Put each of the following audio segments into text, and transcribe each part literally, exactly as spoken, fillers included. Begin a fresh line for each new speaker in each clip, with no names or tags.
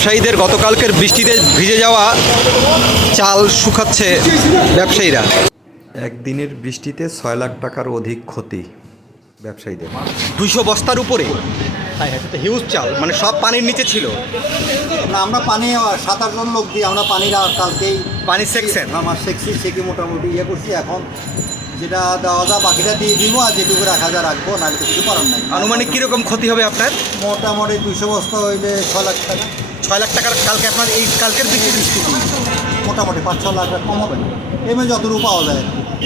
ব্যবসায়ীদের গতকালকের বৃষ্টিতে ভিজে যাওয়া চাল শুকাচ্ছে ব্যবসায়ীরা। একদিনের বৃষ্টিতে ছয় লাখ টাকার অধিক ক্ষতি ব্যবসায়ীদের। দুইশো বস্তার উপরে, হ্যাঁ হ্যাঁ, সেটা হিউজ চাল, মানে সব পানির নিচে ছিল।
না, আমরা পানি সাত আটজন লোক দিয়ে আমরা পানিটা কালকেই
পানি সেকশন
আমার সেকছি সেকে মোটামুটি ইয়ে করছি। এখন যেটা দেওয়া যায় বাকিটা দিয়ে দিব, আর যেটুকু রাখা যায় রাখবো, নাহলে তো কিছু করার নাই।
আনুমানিক কীরকম ক্ষতি হবে আপনার?
মোটামুটি দুইশো বস্তা হইলে ছয় লাখ টাকা।
ছয় লাখ টাকার কালকে আপনার এই কালকের বৃষ্টি বৃষ্টি
মোটামুটি পাঁচ ছ লাখ টাকা কম হবে না, এমনি যতটুকু পাওয়া যায়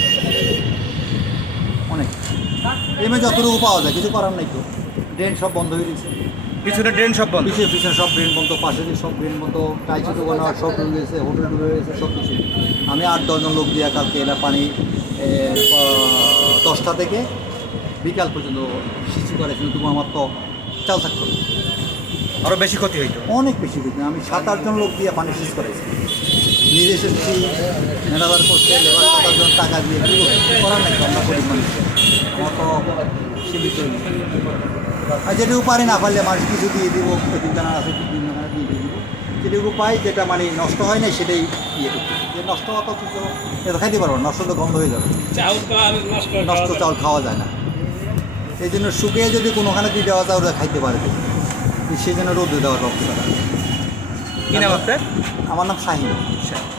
অনেক, এমনি যতটুকু পাওয়া যায়, কিছু করার নাই। তো ড্রেন সব বন্ধ হয়ে গেছে,
পিছনে ড্রেন সব বন্ধ,
পিছিয়ে পিছনে সব ড্রেন বন্ধ, পাশে দিয়ে সব ড্রেন বন্ধ, টাইসি দোকান সব ডুবে গেছে, হোটেল ডুবে গেছে, সব কিছু। আমি আট দশজন লোক দিয়ে কালকে এরা পানি এ, প- দশটা থেকে বিকাল পর্যন্ত সিঁচি করে, কিন্তু আমার তো চাল থাকতো না।
আরও বেশি ক্ষতি হইতো।
অনেক বেশি কিন্তু আমি সাত আটজন লোক দিয়ে পানি সিঁচ করেছি, নিজে এসেছি, ম্যানেজার করছে, লেবার সাত আটজন টাকা দিয়ে কী করার নাকি, আমরা গরিব মানুষ, আমার তো সীমিত। আর যেটুকু পারি না পারলে মানুষ কিছু দিয়ে দিব, প্রতিদিন জানা আছে তিন জানা দিয়ে দিয়ে দিব, যেটুকু পাই, যেটা মানে নষ্ট হয় না সেটাই ইয়ে করতে। যে নষ্ট হওয়া তো কিছু এটা খাইতে পারবো না, নষ্ট তো গন্ধ হয়ে যাবে, নষ্ট চাউল খাওয়া যায় না। এই জন্য শুকিয়ে যদি কোনোখানে দিয়ে দেওয়া যায় ওরা খাইতে পারে, সেই জন্য রোদে দেওয়ার ব্যবস্থা।
কি নাম আপনার?
আমার নাম শাহিন।